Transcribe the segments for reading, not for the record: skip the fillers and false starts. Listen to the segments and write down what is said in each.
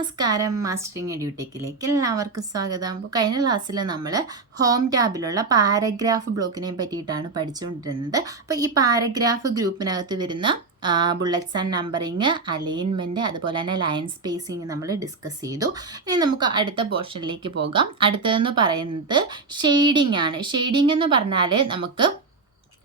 നമസ്കാരം, മാസ്റ്ററിങ് എഡ്യൂടെക്കിലേക്ക് എല്ലാവർക്കും സ്വാഗതം. അപ്പോൾ കഴിഞ്ഞ ക്ലാസ്സിൽ നമ്മൾ ഹോം ടാബിലുള്ള പാരഗ്രാഫ് ബ്ലോക്കിനെ പറ്റിയിട്ടാണ് പഠിച്ചുകൊണ്ടിരുന്നത്. അപ്പോൾ ഈ പാരഗ്രാഫ് ഗ്രൂപ്പിനകത്ത് വരുന്ന ബുള്ളറ്റ്സ് ആൻഡ് നമ്പറിങ്, അലൈൻമെൻറ്റ്, അതുപോലെ തന്നെ ലൈൻ സ്പേസിങ് നമ്മൾ ഡിസ്കസ് ചെയ്തു. ഇനി നമുക്ക് അടുത്ത പോർഷനിലേക്ക് പോകാം. അടുത്തതെന്ന് പറയുന്നത് ഷെയ്ഡിങ് ആണ്. ഷെയ്ഡിങ് എന്ന് പറഞ്ഞാൽ നമുക്ക്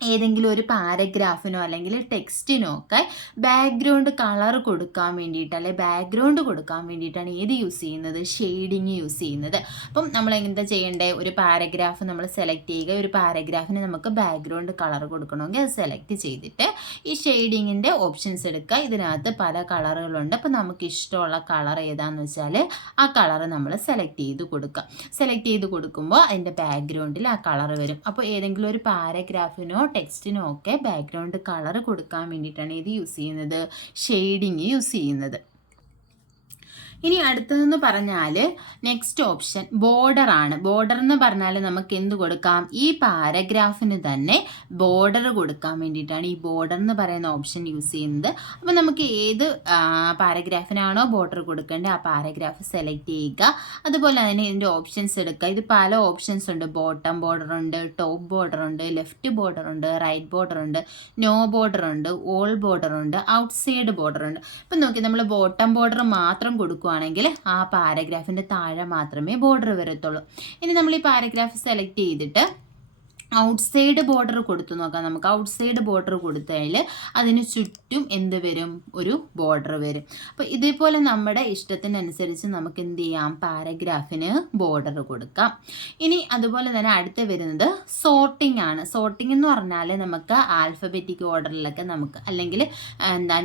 ഏതെങ്കിലും ഒരു പാരഗ്രാഫിനോ അല്ലെങ്കിൽ ടെക്സ്റ്റിനോ ഒക്കെ ബാക്ക്ഗ്രൗണ്ട് കളർ കൊടുക്കാൻ വേണ്ടിയിട്ട് അല്ലെങ്കിൽ ബാക്ക്ഗ്രൗണ്ട് കൊടുക്കാൻ വേണ്ടിയിട്ടാണ് ഏത് യൂസ് ചെയ്യുന്നത്, ഷെയ്ഡിങ് യൂസ് ചെയ്യുന്നത്. അപ്പം നമ്മൾ എന്താ ചെയ്യേണ്ടത്, ഒരു പാരഗ്രാഫ് നമ്മൾ സെലക്ട് ചെയ്യുക. ഒരു പാരഗ്രാഫിന് നമുക്ക് ബാക്ക്ഗ്രൗണ്ട് കളർ കൊടുക്കണമെങ്കിൽ അത് സെലക്ട് ചെയ്തിട്ട് ഈ ഷെയ്ഡിങ്ങിൻ്റെ ഓപ്ഷൻസ് എടുക്കുക. ഇതിനകത്ത് പല കളറുകളുണ്ട്. അപ്പോൾ നമുക്ക് ഇഷ്ടമുള്ള കളർ ഏതാണെന്ന് വെച്ചാൽ ആ കളർ നമ്മൾ സെലക്ട് ചെയ്ത് കൊടുക്കുക. സെലക്ട് ചെയ്ത് കൊടുക്കുമ്പോൾ അതിൻ്റെ ബാക്ക്ഗ്രൗണ്ടിൽ ആ കളർ വരും. അപ്പോൾ ഏതെങ്കിലും ഒരു പാരഗ്രാഫിനോ ടെക്സ്റ്റിനോ ഒക്കെ ബാക്ക്ഗ്രൗണ്ട് കളർ കൊടുക്കാൻ വേണ്ടിയിട്ടാണ് ഇത് യൂസ് ചെയ്യുന്നത്, ഷെയ്ഡിങ് യൂസ് ചെയ്യുന്നത്. ഇനി അടുത്തതെന്ന് പറഞ്ഞാൽ നെക്സ്റ്റ് ഓപ്ഷൻ ബോർഡർ ആണ്. ബോർഡർ എന്ന് പറഞ്ഞാൽ നമുക്ക് എന്ത് കൊടുക്കാം, ഈ പാരഗ്രാഫിന് തന്നെ ബോർഡർ കൊടുക്കാൻ വേണ്ടിയിട്ടാണ് ഈ ബോർഡർ എന്ന് പറയുന്ന ഓപ്ഷൻ യൂസ് ചെയ്യുന്നത്. അപ്പോൾ നമുക്ക് ഏത് പാരഗ്രാഫിനാണോ ബോർഡർ കൊടുക്കേണ്ടത് ആ പാരഗ്രാഫ് സെലക്ട് ചെയ്യുക. അതുപോലെ തന്നെ ഇതിൻ്റെ ഓപ്ഷൻസ് എടുക്കുക. ഇത് പല ഓപ്ഷൻസ് ഉണ്ട്. ബോട്ടം ബോർഡർ ഉണ്ട്, ടോപ്പ് ബോർഡർ ഉണ്ട്, ലെഫ്റ്റ് ബോർഡർ ഉണ്ട്, റൈറ്റ് ബോർഡർ ഉണ്ട്, നോ ബോർഡർ ഉണ്ട്, ഓൾ ബോർഡർ ഉണ്ട്, ഔട്ട്സൈഡ് ബോർഡർ ഉണ്ട്. ഇപ്പം നോക്കി, നമ്മൾ ബോട്ടം ബോർഡർ മാത്രം കൊടുക്കുകയാണെങ്കിൽ ആ പാരഗ്രാഫിൻ്റെ താഴെ മാത്രമേ ബോർഡർ വരത്തുള്ളൂ. ഇനി നമ്മൾ ഈ പാരഗ്രാഫ് സെലക്ട് ചെയ്തിട്ട് ഔട്ട്സൈഡ് ബോർഡർ കൊടുത്തു നോക്കാം. നമുക്ക് ഔട്ട്സൈഡ് ബോർഡർ കൊടുത്താൽ അതിന് ചുറ്റും എന്ത് വരും, ഒരു ബോർഡർ വരും. അപ്പോൾ ഇതേപോലെ നമ്മുടെ ഇഷ്ടത്തിനനുസരിച്ച് നമുക്ക് എന്ത് ചെയ്യാം, പാരഗ്രാഫിന് ബോർഡർ കൊടുക്കാം. ഇനി അതുപോലെ തന്നെ അടുത്ത് വരുന്നത് സോർട്ടിംഗ് ആണ്. സോർട്ടിംഗ് എന്ന് പറഞ്ഞാൽ നമുക്ക് ആൽഫബറ്റിക് ഓർഡറിലൊക്കെ നമുക്ക് അല്ലെങ്കിൽ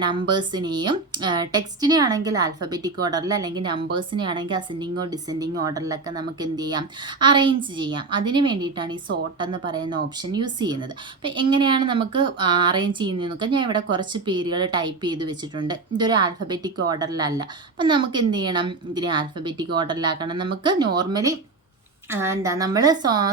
നമ്പേഴ്സിനെയും ടെക്സ്റ്റിനെ ആണെങ്കിൽ ആൽഫബറ്റിക് ഓർഡറിൽ അല്ലെങ്കിൽ നമ്പേഴ്സിനെ ആണെങ്കിൽ അസെൻഡിങ്ങോ ഡിസെൻഡിങ്ങോ ഓർഡറിലൊക്കെ നമുക്ക് എന്ത് ചെയ്യാം, അറേഞ്ച് ചെയ്യാം. അതിന് വേണ്ടിയിട്ടാണ് ഈ സോർട്ട് എന്ന് പറയുന്ന ഓപ്ഷൻ യൂസ് ചെയ്യുന്നത്. അപ്പോൾ എങ്ങനെയാണ് നമുക്ക് അറേഞ്ച് ചെയ്യുന്നതെന്നൊക്കെ ഞാൻ ഇവിടെ കുറച്ച് പേരുകൾ ടൈപ്പ് ചെയ്ത് വെച്ചിട്ടുണ്ട്. ഇതൊരു ആൽഫബറ്റിക് ഓർഡറിലല്ല. അപ്പം നമുക്ക് എന്ത് ചെയ്യണം, ഇതിനെ ആൽഫബറ്റിക് ഓർഡറിലാക്കണം. നമുക്ക് നോർമലി നമ്മൾ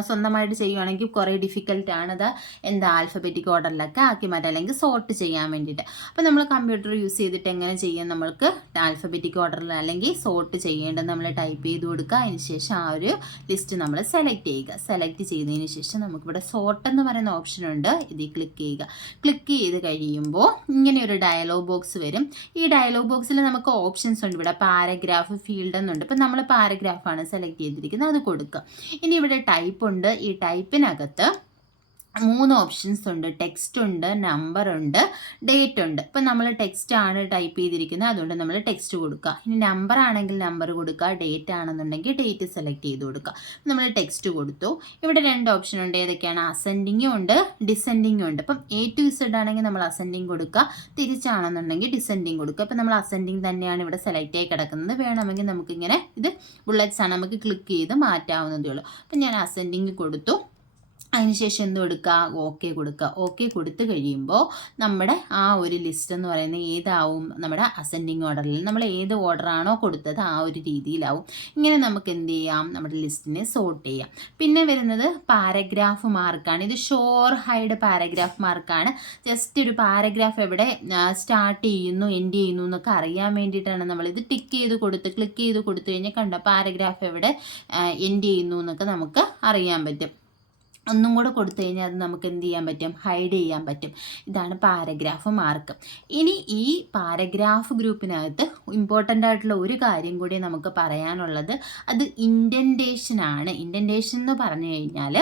സ്വന്തമായിട്ട് ചെയ്യുകയാണെങ്കിൽ കുറേ ഡിഫിക്കൽട്ടാണ് അത് ആൽഫബറ്റിക് ഓർഡറിലൊക്കെ ആക്കി മാറ്റാം, അല്ലെങ്കിൽ സോർട്ട് ചെയ്യാൻ വേണ്ടിയിട്ട്. അപ്പോൾ നമ്മൾ കമ്പ്യൂട്ടർ യൂസ് ചെയ്തിട്ട് എങ്ങനെ ചെയ്യാം, നമ്മൾക്ക് ആൽഫബറ്റിക് ഓർഡറിൽ അല്ലെങ്കിൽ സോർട്ട് ചെയ്യേണ്ടത് നമ്മൾ ടൈപ്പ് ചെയ്ത് കൊടുക്കുക. അതിന് ശേഷം ആ ഒരു ലിസ്റ്റ് നമ്മൾ സെലക്ട് ചെയ്യുക. സെലക്ട് ചെയ്തതിന് ശേഷം നമുക്കിവിടെ സോർട്ട് എന്ന് പറയുന്ന ഓപ്ഷൻ ഉണ്ട്. ഇതിൽ ക്ലിക്ക് ചെയ്യുക. ക്ലിക്ക് ചെയ്ത് കഴിയുമ്പോൾ ഇങ്ങനെ ഒരു ഡയലോഗ് ബോക്സ് വരും. ഈ ഡയലോഗ് ബോക്സിൽ നമുക്ക് ഓപ്ഷൻസ് ഉണ്ട്. ഇവിടെ പാരഗ്രാഫ് ഫീൽഡ് എന്നുണ്ട്. ഇപ്പം നമ്മൾ പാരഗ്രാഫാണ് സെലക്ട് ചെയ്തിരിക്കുന്നത്, അത് കൊടുക്കുക. ഇനി ഇവിടെ ടൈപ്പ് ഉണ്ട്. ഈ ടൈപ്പിനകത്ത് 3 ഓപ്ഷൻസ് ഉണ്ട്. ടെക്സ്റ്റ് ഉണ്ട്, നമ്പർ ഉണ്ട്, ഡേറ്റ് ഉണ്ട്. ഇപ്പം നമ്മൾ ടെക്സ്റ്റ് ആണ് ടൈപ്പ് ചെയ്തിരിക്കുന്നത്, അതുകൊണ്ട് നമ്മൾ ടെക്സ്റ്റ് കൊടുക്കുക. ഇനി നമ്പർ ആണെങ്കിൽ നമ്പർ കൊടുക്കുക, ഡേറ്റ് ആണെന്നുണ്ടെങ്കിൽ ഡേറ്റ് സെലക്ട് ചെയ്ത് കൊടുക്കുക. നമ്മൾ ടെക്സ്റ്റ് കൊടുത്തു. ഇവിടെ 2 ഓപ്ഷൻ ഉണ്ട്. ഏതൊക്കെയാണ്, അസെൻഡിങ്ങും ഉണ്ട്, ഡിസെൻഡിങ്ങും ഉണ്ട്. അപ്പം A to Z ആണെങ്കിൽ നമ്മൾ അസെൻഡിങ് കൊടുക്കുക, തിരിച്ചാണെന്നുണ്ടെങ്കിൽ ഡിസെൻഡിങ് കൊടുക്കുക. അപ്പം നമ്മൾ അസെൻഡിങ് തന്നെയാണ് ഇവിടെ സെലക്ട് ആയി കിടക്കുന്നത്. വേണമെങ്കിൽ നമുക്കിങ്ങനെ ഇത് ബുള്ളറ്റ്സ് ആണ്, നമുക്ക് ക്ലിക്ക് ചെയ്ത് മാറ്റാവുന്നതേ ഉള്ളൂ. അപ്പം ഞാൻ അസെൻഡിങ് കൊടുത്തു. അതിനുശേഷം എന്ത് കൊടുക്കുക, ഓക്കെ കൊടുക്കുക. ഓക്കെ കൊടുത്തു കഴിയുമ്പോൾ നമ്മുടെ ആ ഒരു ലിസ്റ്റ് എന്ന് പറയുന്നത് ഏതാവും, നമ്മുടെ അസെൻഡിങ് ഓർഡറിൽ നമ്മൾ ഏത് ഓർഡറാണോ കൊടുത്തത് ആ ഒരു രീതിയിലാവും. ഇങ്ങനെ നമുക്ക് എന്ത് ചെയ്യാം, നമ്മുടെ ലിസ്റ്റിനെ സോർട്ട് ചെയ്യാം. പിന്നെ വരുന്നത് പാരഗ്രാഫ് മാർക്കാണ്. ഇത് ഷോർ ഹൈഡ് പാരഗ്രാഫ് മാർക്കാണ്. ജസ്റ്റ് ഒരു പാരഗ്രാഫ് എവിടെ സ്റ്റാർട്ട് ചെയ്യുന്നു എൻഡ് ചെയ്യുന്നു എന്നൊക്കെ അറിയാൻ വേണ്ടിയിട്ടാണ് നമ്മളിത് ടിക്ക് ചെയ്ത് കൊടുത്ത് ക്ലിക്ക് ചെയ്ത് കൊടുത്തു കഴിഞ്ഞാൽ കണ്ടോ പാരഗ്രാഫ് എവിടെ എൻഡ് ചെയ്യുന്നു എന്നൊക്കെ നമുക്ക് അറിയാൻ പറ്റും. ഒന്നും കൂടെ കൊടുത്തു കഴിഞ്ഞാൽ അത് നമുക്ക് എന്ത് ചെയ്യാൻ പറ്റും, ഹൈഡ് ചെയ്യാൻ പറ്റും. ഇതാണ് പാരഗ്രാഫ് മാർക്ക്. ഇനി ഈ പാരഗ്രാഫ് ഗ്രൂപ്പിനകത്ത് ഇമ്പോർട്ടൻ്റ് ആയിട്ടുള്ള ഒരു കാര്യം കൂടി നമുക്ക് പറയാനുള്ളത്, അത് ഇൻഡൻറ്റേഷൻ ആണ്. ഇൻഡൻറ്റേഷൻ എന്ന് പറഞ്ഞു കഴിഞ്ഞാൽ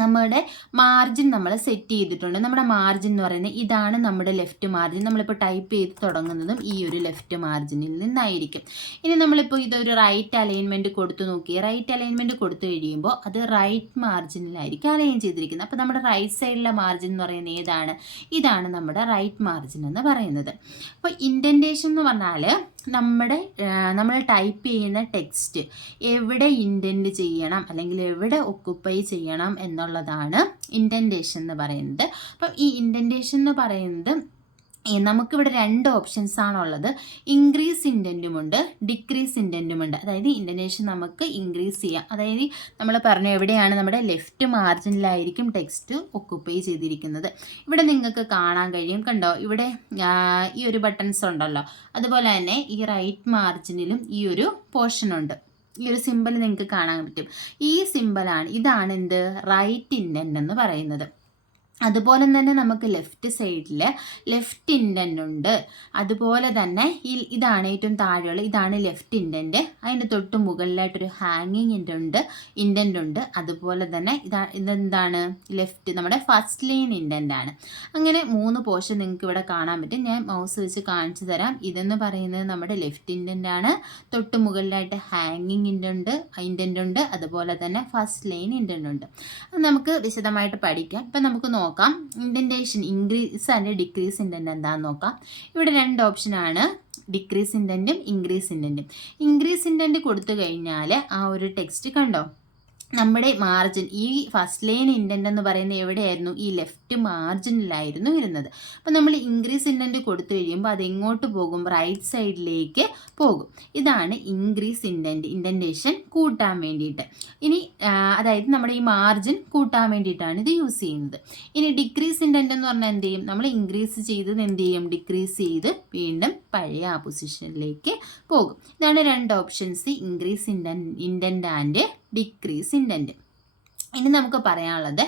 നമ്മുടെ മാർജിൻ നമ്മൾ സെറ്റ് ചെയ്തിട്ടുണ്ട്. നമ്മുടെ മാർജിൻ എന്ന് പറയുന്നത് ഇതാണ് നമ്മുടെ ലെഫ്റ്റ് മാർജിൻ. നമ്മളിപ്പോൾ ടൈപ്പ് ചെയ്ത് തുടങ്ങുന്നതും ഈ ഒരു ലെഫ്റ്റ് മാർജിനിൽ നിന്നായിരിക്കും. ഇനി നമ്മളിപ്പോൾ ഇതൊരു റൈറ്റ് അലൈൻമെൻറ്റ് കൊടുത്തു നോക്കി. റൈറ്റ് അലൈൻമെൻറ്റ് കൊടുത്തു കഴിയുമ്പോൾ അത് റൈറ്റ് മാർജിനിലായിരിക്കും അലൈൻ ചെയ്തിരിക്കുന്നത്. അപ്പോൾ നമ്മുടെ റൈറ്റ് സൈഡിലെ മാർജിൻ എന്ന് പറയുന്നത് ഏതാണ്, ഇതാണ് നമ്മുടെ റൈറ്റ് മാർജിൻ എന്ന് പറയുന്നത്. അപ്പോൾ ഇൻഡൻറ്റേഷൻ എന്ന് പറഞ്ഞാൽ നമ്മൾ ടൈപ്പ് ചെയ്യുന്ന ടെക്സ്റ്റ് എവിടെ ഇൻഡൻറ്റ് ചെയ്യണം അല്ലെങ്കിൽ എവിടെ ഒക്കുപ്പൈ ചെയ്യണം എന്നുള്ളതാണ് ഇൻഡൻറ്റേഷൻ എന്ന് പറയുന്നത്. അപ്പം ഈ ഇൻഡൻറ്റേഷൻ എന്ന് പറയുന്നത് നമുക്കിവിടെ 2 ഓപ്ഷൻസ് ആണുള്ളത്. ഇൻക്രീസ് ഇൻഡൻറ്റുമുണ്ട്, ഡിക്രീസ് ഇൻഡൻറ്റുമുണ്ട്. അതായത് ഇൻഡൻറ്റേഷൻ നമുക്ക് ഇൻക്രീസ് ചെയ്യാം. അതായത് നമ്മൾ പറഞ്ഞു എവിടെയാണ് നമ്മുടെ ലെഫ്റ്റ് മാർജിനിലായിരിക്കും ടെക്സ്റ്റ് ഒക്കുപ്പൈ ചെയ്തിരിക്കുന്നത്. ഇവിടെ നിങ്ങൾക്ക് കാണാൻ കഴിയും, കണ്ടോ, ഇവിടെ ഈ ഒരു ബട്ടൺസ് ഉണ്ടല്ലോ. അതുപോലെ തന്നെ ഈ റൈറ്റ് മാർജിനിലും ഈ ഒരു പോർഷൻ ഉണ്ട്. ഈ ഒരു സിമ്പൽ നിങ്ങൾക്ക് കാണാൻ പറ്റും. ഈ സിമ്പലാണ്, ഇതാണ് എന്ത്, റൈറ്റ് ഇൻഡൻറ്റ് എന്ന് പറയുന്നത്. അതുപോലെ തന്നെ നമുക്ക് ലെഫ്റ്റ് സൈഡിൽ ലെഫ്റ്റ് ഇൻഡൻ്റ് ഉണ്ട്. അതുപോലെ തന്നെ ഇതാണ് ഏറ്റവും താഴെയുള്ള, ഇതാണ് ലെഫ്റ്റ് ഇൻഡൻ്റ്. അതിൻ്റെ തൊട്ട് മുകളിലായിട്ടൊരു ഹാങ്ങിങ് ഇൻഡൻ്റ് ഉണ്ട്. അതുപോലെ തന്നെ ഇതെന്താണ്, ലെഫ്റ്റ് നമ്മുടെ ഫസ്റ്റ് ലൈൻ ഇൻഡൻ്റ് ആണ്. അങ്ങനെ 3 പോർഷൻ നിങ്ങൾക്ക് ഇവിടെ കാണാൻ പറ്റും. ഞാൻ മൗസ് വെച്ച് കാണിച്ചു തരാം. ഇതെന്ന് പറയുന്നത് നമ്മുടെ ലെഫ്റ്റ് ഇൻഡൻ്റ് ആണ്. തൊട്ട് മുകളിലായിട്ട് ഹാങ്ങിങ് ഇൻഡൻ്റ് ഉണ്ട്. അതുപോലെ തന്നെ ഫസ്റ്റ് ലൈൻ ഇൻഡൻ്റ് ഉണ്ട്. നമുക്ക് വിശദമായിട്ട് പഠിക്കാം. ഇപ്പം നമുക്ക് നോക്കാം indentation increase and decrease indent എന്താണെന്ന് നോക്കാം. ഇവിടെ 2 ഓപ്ഷനാണ്, ഡിക്രീസ് ഇൻഡൻറ്റും ഇൻക്രീസ് ഇൻഡൻറ്റും. ഇൻക്രീസ് ഇൻഡൻറ്റ് കൊടുത്തു കഴിഞ്ഞാൽ ആ ഒരു ടെക്സ്റ്റ് കണ്ടോ, നമ്മുടെ മാർജിൻ, ഈ ഫസ്റ്റ് ലൈൻ ഇൻഡൻ്റ് എന്ന് പറയുന്നത് എവിടെയായിരുന്നു, ഈ ലെഫ്റ്റ് മാർജിനിലായിരുന്നു ഇരുന്നത്. അപ്പോൾ നമ്മൾ ഇൻക്രീസ് ഇൻഡൻറ്റ് കൊടുത്തു കഴിയുമ്പോൾ അത് എങ്ങോട്ട് പോകും, റൈറ്റ് സൈഡിലേക്ക് പോകും. ഇതാണ് ഇൻക്രീസ് ഇൻഡൻറ്റേഷൻ കൂട്ടാൻ വേണ്ടിയിട്ട്. ഇനി അതായത് നമ്മുടെ ഈ മാർജിൻ കൂട്ടാൻ വേണ്ടിയിട്ടാണ് ഇത് യൂസ് ചെയ്യുന്നത്. ഇനി ഡിക്രീസ് ഇൻഡൻറ്റ് എന്ന് പറഞ്ഞാൽ എന്ത് ചെയ്യും, നമ്മൾ ഇൻക്രീസ് ചെയ്തത് എന്ത് ചെയ്യും, ഡിക്രീസ് ചെയ്ത് വീണ്ടും പഴയ ആ പൊസിഷനിലേക്ക് പോകും. ഇതാണ് 2 options, increase indent and decrease indent. ഇനി നമുക്ക് പറയാനുള്ളത്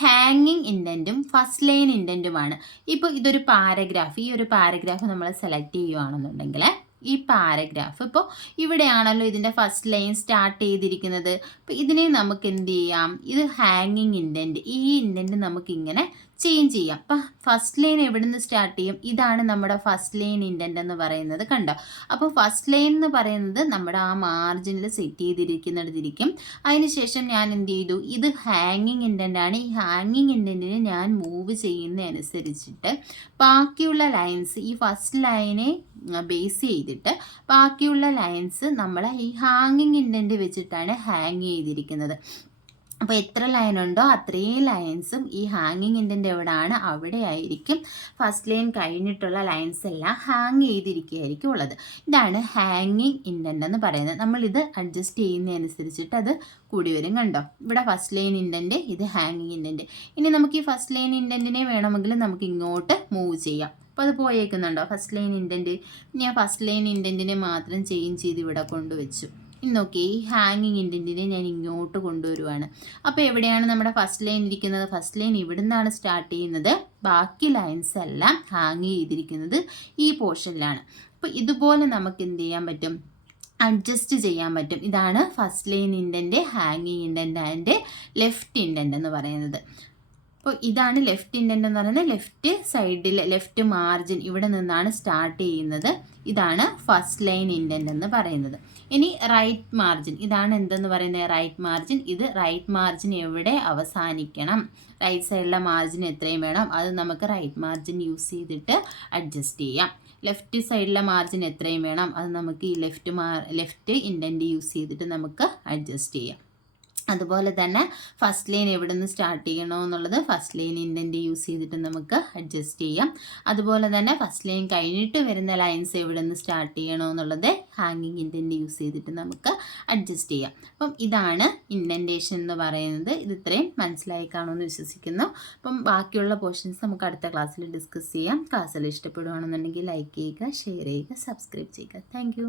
ഹാങ്ങിങ് ഇൻഡൻറ്റും ഫസ്റ്റ് ലൈൻ ഇൻഡൻറ്റുമാണ്. ഇപ്പോൾ ഇതൊരു പാരഗ്രാഫ്, ഈ ഒരു പാരഗ്രാഫ് നമ്മൾ സെലക്ട് ചെയ്യുകയാണെന്നുണ്ടെങ്കിൽ ഈ പാരഗ്രാഫ് ഇപ്പോൾ ഇവിടെയാണല്ലോ ഇതിൻ്റെ ഫസ്റ്റ് ലൈൻ സ്റ്റാർട്ട് ചെയ്തിരിക്കുന്നത്. അപ്പോൾ ഇതിനെ നമുക്ക് എന്ത് ചെയ്യാം, ഇത് ഹാങ്ങിങ് ഇൻഡൻറ്റ്, ഈ ഇൻഡൻറ്റ് നമുക്കിങ്ങനെ ചേഞ്ച് ചെയ്യാം. അപ്പം ഫസ്റ്റ് ലൈൻ എവിടെ നിന്ന് സ്റ്റാർട്ട് ചെയ്യും, ഇതാണ് നമ്മുടെ ഫസ്റ്റ് ലൈൻ ഇൻഡൻറ്റ് എന്ന് പറയുന്നത്, കണ്ടോ. അപ്പോൾ ഫസ്റ്റ് ലൈൻ എന്ന് പറയുന്നത് നമ്മുടെ ആ മാർജിനിൽ സെറ്റ് ചെയ്തിരിക്കുന്നിടത്തിരിക്കും. അതിനുശേഷം ഞാൻ എന്ത് ചെയ്തു, ഇത് ഹാങ്ങിങ് ഇൻഡൻ്റ് ആണ്. ഈ ഹാങ്ങിങ് ഇൻഡൻറ്റിനെ ഞാൻ മൂവ് ചെയ്യുന്നതനുസരിച്ചിട്ട് ബാക്കിയുള്ള ലൈൻസ്, ഈ ഫസ്റ്റ് ലൈനെ ബേസ് ചെയ്തിട്ട് ബാക്കിയുള്ള ലൈൻസ് നമ്മൾ ഈ ഹാങ്ങിങ് ഇൻഡൻറ്റ് വെച്ചിട്ടാണ് ഹാങ് ചെയ്തിരിക്കുന്നത്. അപ്പോൾ എത്ര ലൈൻ ഉണ്ടോ അത്രയും ലൈൻസും ഈ ഹാങ്ങിങ് ഇൻഡൻ്റ് എവിടെയാണ് അവിടെ ആയിരിക്കും ഫസ്റ്റ് ലൈൻ കഴിഞ്ഞിട്ടുള്ള ലൈൻസ് എല്ലാം ഹാങ് ചെയ്തിരിക്കുകയായിരിക്കും ഉള്ളത്. ഇതാണ് ഹാങ്ങിങ് ഇൻഡൻ്റ് എന്ന് പറയുന്നത്. നമ്മളിത് അഡ്ജസ്റ്റ് ചെയ്യുന്നതനുസരിച്ചിട്ട് അത് കൂടി വരും, കണ്ടോ. ഇവിടെ ഫസ്റ്റ് ലൈൻ ഇൻഡൻ്റ്, ഇത് ഹാങ്ങിങ് ഇൻഡൻ്റ്. ഇനി നമുക്ക് ഈ ഫസ്റ്റ് ലൈൻ ഇൻഡൻറ്റിനെ വേണമെങ്കിൽ നമുക്ക് ഇങ്ങോട്ട് മൂവ് ചെയ്യാം. അപ്പോൾ അത് പോയേക്കുന്നുണ്ടോ ഫസ്റ്റ് ലൈൻ ഇൻഡൻറ്റ്. ഞാൻ ഫസ്റ്റ് ലൈൻ ഇൻഡൻറ്റിനെ മാത്രം ചേഞ്ച് ചെയ്ത് ഇവിടെ കൊണ്ടുവച്ചു. ഇനി നോക്കി, ഈ ഹാങ്ങിങ് ഇൻഡൻറ്റിനെ ഞാൻ ഇങ്ങോട്ട് കൊണ്ടുവരുവാണ്. അപ്പോൾ എവിടെയാണ് നമ്മുടെ ഫസ്റ്റ് ലൈൻ ഇരിക്കുന്നത്, ഫസ്റ്റ് ലൈൻ ഇവിടെ നിന്നാണ് സ്റ്റാർട്ട് ചെയ്യുന്നത്. ബാക്കി ലൈൻസ് എല്ലാം ഹാങ് ചെയ്തിരിക്കുന്നത് ഈ പോർഷനിലാണ്. അപ്പോൾ ഇതുപോലെ നമുക്ക് എന്ത് ചെയ്യാൻ പറ്റും, അഡ്ജസ്റ്റ് ചെയ്യാൻ പറ്റും. ഇതാണ് ഫസ്റ്റ് ലൈൻ ഇൻഡൻറ്റ്, ഹാങ്ങിങ് ഇൻഡൻറ്റ് ആൻഡ് ലെഫ്റ്റ് ഇൻഡൻറ്റ് എന്ന് പറയുന്നത്. അപ്പോൾ ഇതാണ് ലെഫ്റ്റ് ഇൻഡൻറ്റ് എന്ന് പറയുന്നത്. ലെഫ്റ്റ് സൈഡിൽ ലെഫ്റ്റ് മാർജിൻ ഇവിടെ നിന്നാണ് സ്റ്റാർട്ട് ചെയ്യുന്നത്. ഇതാണ് ഫസ്റ്റ് ലൈൻ ഇൻഡൻറ്റ് എന്ന് പറയുന്നത്. ഇനി റൈറ്റ് മാർജിൻ, ഇതാണ് എന്തെന്ന് പറയുന്നത്, റൈറ്റ് മാർജിൻ. ഇത് റൈറ്റ് മാർജിൻ എവിടെ അവസാനിക്കണം, റൈറ്റ് സൈഡിലെ മാർജിൻ എത്രയും വേണം, അത് നമുക്ക് റൈറ്റ് മാർജിൻ യൂസ് ചെയ്തിട്ട് അഡ്ജസ്റ്റ് ചെയ്യാം. ലെഫ്റ്റ് സൈഡിലെ മാർജിൻ എത്രയും വേണം, അത് നമുക്ക് ഈ ലെഫ്റ്റ് ഇൻഡൻറ്റ് യൂസ് ചെയ്തിട്ട് നമുക്ക് അഡ്ജസ്റ്റ് ചെയ്യാം. അതുപോലെ തന്നെ ഫസ്റ്റ് ലൈൻ എവിടെ നിന്ന് സ്റ്റാർട്ട് ചെയ്യണോ എന്നുള്ളത് ഫസ്റ്റ് ലൈൻ ഇൻഡൻറ്റ് യൂസ് ചെയ്തിട്ട് നമുക്ക് അഡ്ജസ്റ്റ് ചെയ്യാം. അതുപോലെ തന്നെ ഫസ്റ്റ് ലൈൻ കഴിഞ്ഞിട്ട് വരുന്ന ലൈൻസ് എവിടെ നിന്ന് സ്റ്റാർട്ട് ചെയ്യണോ എന്നുള്ളത് ഹാങ്ങിങ് ഇൻഡൻറ്റ് യൂസ് ചെയ്തിട്ട് നമുക്ക് അഡ്ജസ്റ്റ് ചെയ്യാം. അപ്പം ഇതാണ് ഇൻഡൻറ്റേഷൻ എന്ന് പറയുന്നത്. ഇത് ഇത്രയും മനസ്സിലായി കാണുമെന്ന് വിശ്വസിക്കുന്നു. അപ്പം ബാക്കിയുള്ള പോർഷൻസ് നമുക്ക് അടുത്ത ക്ലാസ്സിൽ ഡിസ്കസ് ചെയ്യാം. ക്ലാസ്സിൽ ഇഷ്ടപ്പെടുകയാണെന്നുണ്ടെങ്കിൽ ലൈക്ക് ചെയ്യുക, ഷെയർ ചെയ്യുക, സബ്സ്ക്രൈബ് ചെയ്യുക. താങ്ക്